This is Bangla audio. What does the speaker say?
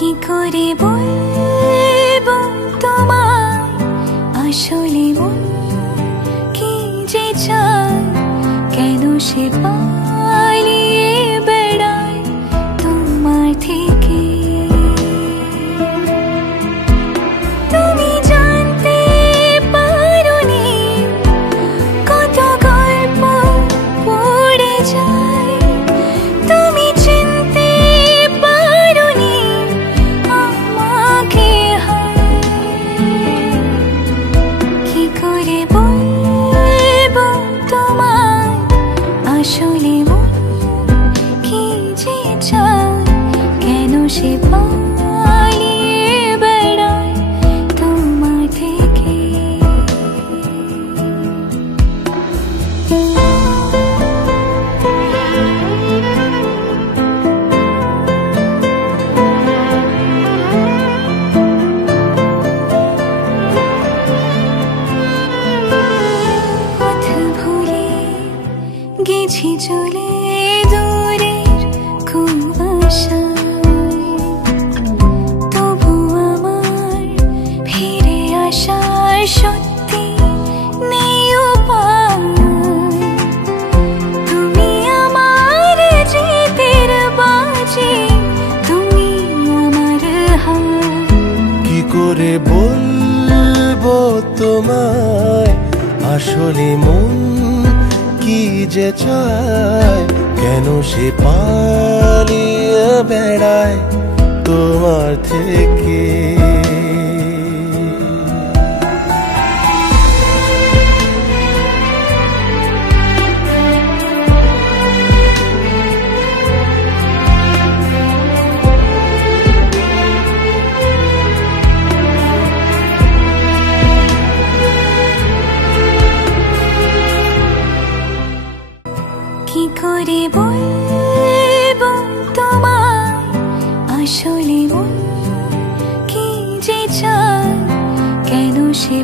কি করে বলবো তোমায় আসলে মন কি যে চায়, কেন সে পালিয়ে বেড়ায় তোমার থেকে। তুমি জানতে পারোনি কত গল্প পড়ে যায়, তুমি চিনতে পারোনি আমাকে। কি করে বলবো তোমায় আসলে মন কি যে চায়, কেন সে পালিয়ে বেড়ায় তোমার থেকে। পথ ভুলে গেছি চলে দূরের কুয়াশায়, তবু আমার ফিরে আসার সত্যি নেই উপায়। তুমি আমার জিতের বাজি, তুমি আমার হার। কি করে বলবো তোমায় আসলে মন কি যে চায়, কেন সে পালিয়ে বেড়ায় তোমার থেকে। কি করে বলবো তোমায় আসলে মন কি যে চায়, কেন সে